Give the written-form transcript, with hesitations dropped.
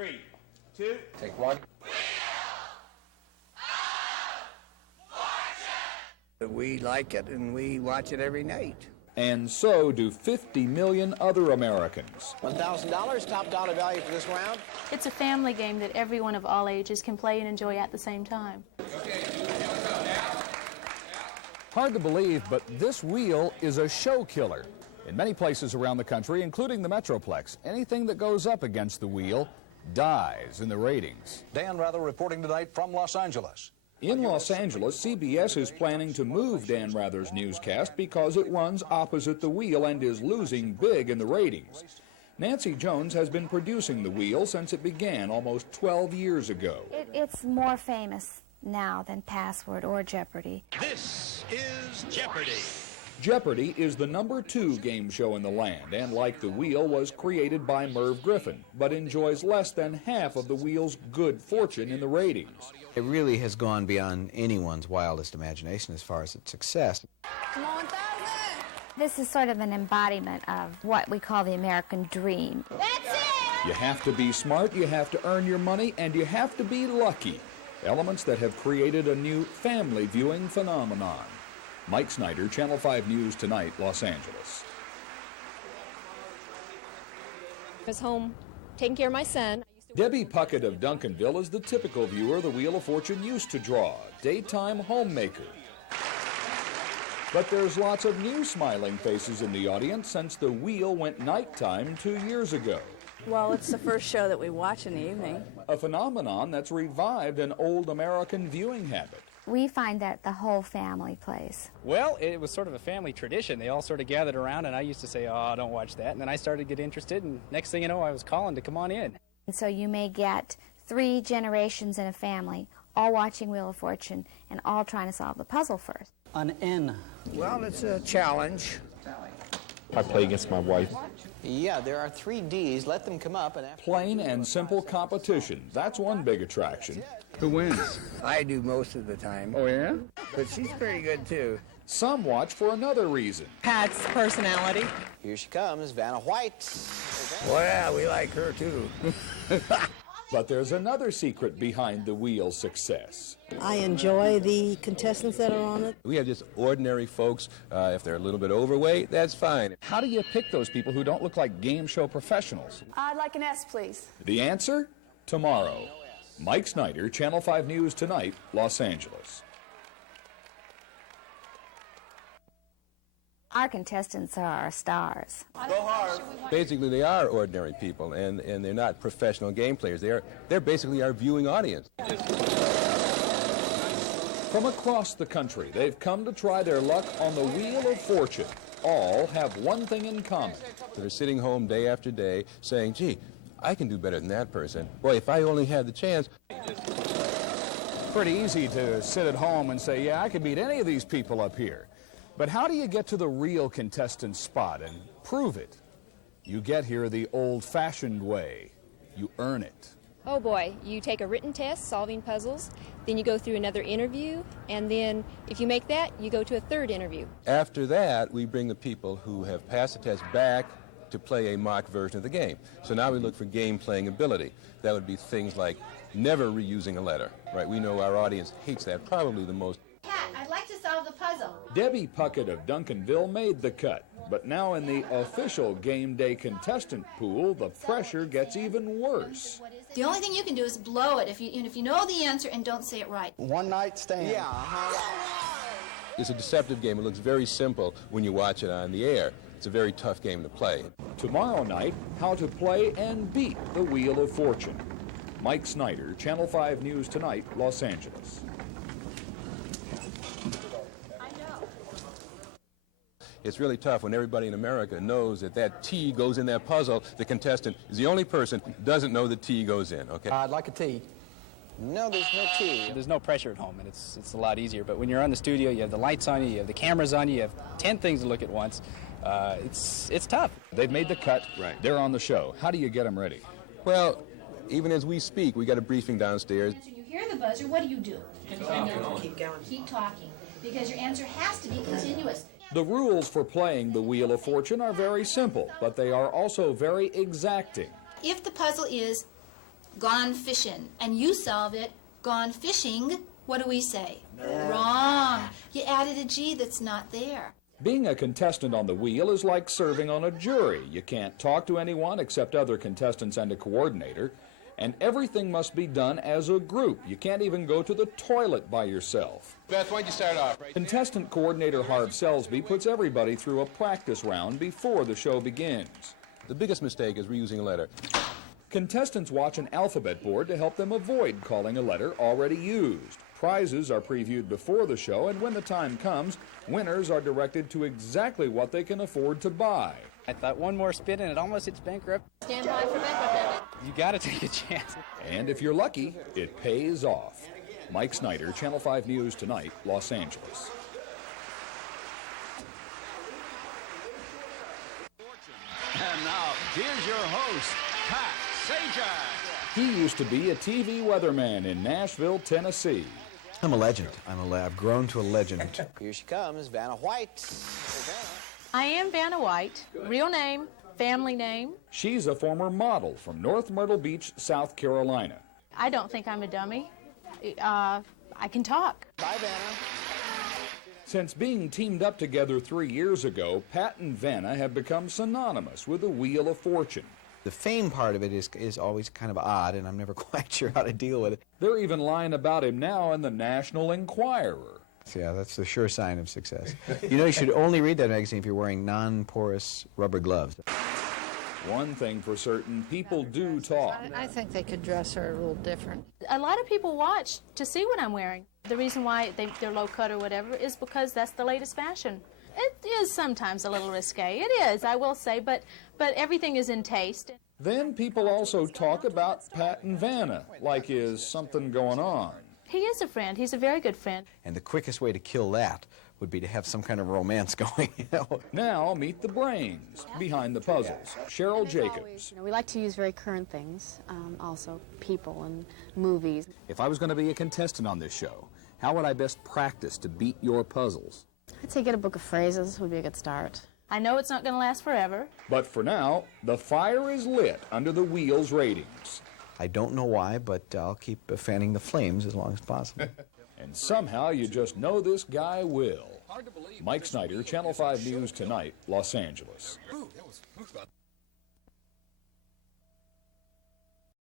3, 2. Take one. We like it and we watch it every night. And so do 50 million other Americans. $1,000 top dollar value for this round. It's a family game that everyone of all ages can play and enjoy at the same time. Hard to believe, but this wheel is a show killer. In many places around the country, including the Metroplex, anything that goes up against the wheel dies in the ratings. Dan Rather reporting tonight from Los Angeles. In Los Angeles, CBS is planning to move Dan Rather's newscast because it runs opposite the wheel and is losing big in the ratings. Nancy Jones has been producing the wheel since it began almost 12 years ago. It's more famous now than Password or Jeopardy. This is Jeopardy! Jeopardy is the #2 game show in the land, and like the wheel, was created by Merv Griffin, but enjoys less than half of the wheel's good fortune in the ratings. It really has gone beyond anyone's wildest imagination as far as its success. Come on, 1,000! This is sort of an embodiment of what we call the American dream. That's it! You have to be smart, you have to earn your money, and you have to be lucky. Elements that have created a new family viewing phenomenon. Mike Snyder, Channel 5 News Tonight, Los Angeles. I was home taking care of my son. Debbie Puckett of Duncanville is the typical viewer the Wheel of Fortune used to draw, daytime homemaker. But there's lots of new smiling faces in the audience since the wheel went nighttime 2 years ago. Well, it's the first show that we watch in the evening. A phenomenon that's revived an old American viewing habit. We find that the whole family plays. Well, it was sort of a family tradition. They all sort of gathered around, and I used to say, oh, don't watch that. And then I started to get interested, and next thing you know, I was calling to come on in. And so you may get 3 generations in a family, all watching Wheel of Fortune, and all trying to solve the puzzle first. An N. Well, it's a challenge. I play against my wife. Yeah, there are 3 Ds. Let them come up. And Plain and simple competition. That's one big attraction. Who wins? I do most of the time. Oh, yeah? But she's pretty good, too. Some watch for another reason. Pat's personality. here she comes, Vanna White. Well, yeah, we like her, too. But there's another secret behind the wheel's success. I enjoy the contestants that are on it. We have just ordinary folks. If they're a little bit overweight, that's fine. How do you pick those people who don't look like game show professionals? I'd like an S, please. The answer? Tomorrow. Mike Snyder, Channel 5 News Tonight, Los Angeles. Our contestants are our stars. Go hard. Basically, they are ordinary people, and they're not professional game players. They're basically our viewing audience. From across the country, they've come to try their luck on the Wheel of Fortune. All have one thing in common. They're sitting home day after day saying, gee, I can do better than that person. Boy, if I only had the chance. Pretty easy to sit at home and say, yeah, I could beat any of these people up here. But how do you get to the real contestant spot and prove it? You get here the old-fashioned way. You earn it. Oh boy, you take a written test solving puzzles, then you go through another interview, and then if you make that, you go to a third interview. After that, we bring the people who have passed the test back to play a mock version of the game. So now we look for game playing ability. That would be things like never reusing a letter, right? We know our audience hates that probably the most. Pat, I'd like to solve the puzzle. Debbie Puckett of Duncanville made the cut, but now in the official game day contestant pool, the pressure gets even worse. The only thing you can do is blow it if you know the answer and don't say it right. One night stand. Yeah. It's a deceptive game. It looks very simple when you watch it on the air. It's a very tough game to play. Tomorrow night, how to play and beat the Wheel of Fortune. Mike Snyder, Channel 5 News Tonight, Los Angeles. It's really tough when everybody in America knows that that T goes in that puzzle. The contestant is the only person who doesn't know the T goes in, okay? I'd like a T. No, there's no T. There's no pressure at home, and it's a lot easier. But when you're on the studio, you have the lights on you, you have the cameras on you, you have 10 things to look at once. It's tough. They've made the cut. Right. They're on the show. How do you get them ready? Well, even as we speak, we got a briefing downstairs. When you hear the buzzer, what do? Continue. Keep going. Keep talking, because your answer has to be continuous. The rules for playing the Wheel of Fortune are very simple, but they are also very exacting. If the puzzle is gone fishing, and you solve it, gone fishing, what do we say? Wrong. You added a G that's not there. Being a contestant on the wheel is like serving on a jury. You can't talk to anyone except other contestants and a coordinator, and everything must be done as a group. You can't even go to the toilet by yourself. Beth, why'd you start off? Right. Contestant coordinator Harv Selsby puts everybody through a practice round before the show begins. The biggest mistake is reusing a letter. Contestants watch an alphabet board to help them avoid calling a letter already used. Prizes are previewed before the show, and when the time comes, winners are directed to exactly what they can afford to buy. I thought one more spin and it almost hits bankrupt. Stand by for bankrupt. You got to take a chance. And if you're lucky, it pays off. Mike Snyder, Channel 5 News Tonight, Los Angeles. And now, here's your host, Pat Sajak. He used to be a TV weatherman in Nashville, Tennessee. I'm a legend. I've grown to a legend. Here she comes, Vanna White. I am Vanna White. Real name, family name. She's a former model from North Myrtle Beach, South Carolina. I don't think I'm a dummy. I can talk. Bye, Vanna. Since being teamed up together 3 years ago, Pat and Vanna have become synonymous with the Wheel of Fortune. The fame part of it is always kind of odd, and I'm never quite sure how to deal with it. They're even lying about him now in the National Enquirer. Yeah, that's the sure sign of success. You know, you should only read that magazine if you're wearing non-porous rubber gloves. One thing for certain, people do talk. I think they could dress her a little different. A lot of people watch to see what I'm wearing. The reason why they're low cut or whatever is because that's the latest fashion. It is sometimes a little risque. It is, I will say, but everything is in taste. Then people also talk about Pat and Vanna, like is something going on. He is a friend. He's a very good friend. And the quickest way to kill that would be to have some kind of romance going. Now meet the brains behind the puzzles. Cheryl Jacobs. We like to use very current things, also people and movies. If I was going to be a contestant on this show, how would I best practice to beat your puzzles? I'd say get a book of phrases would be a good start. I know it's not going to last forever. But for now, the fire is lit under the Wheel's ratings. I don't know why, but I'll keep fanning the flames as long as possible. And somehow you just know this guy will. Mike Snyder, Channel 5 News Tonight, Los Angeles.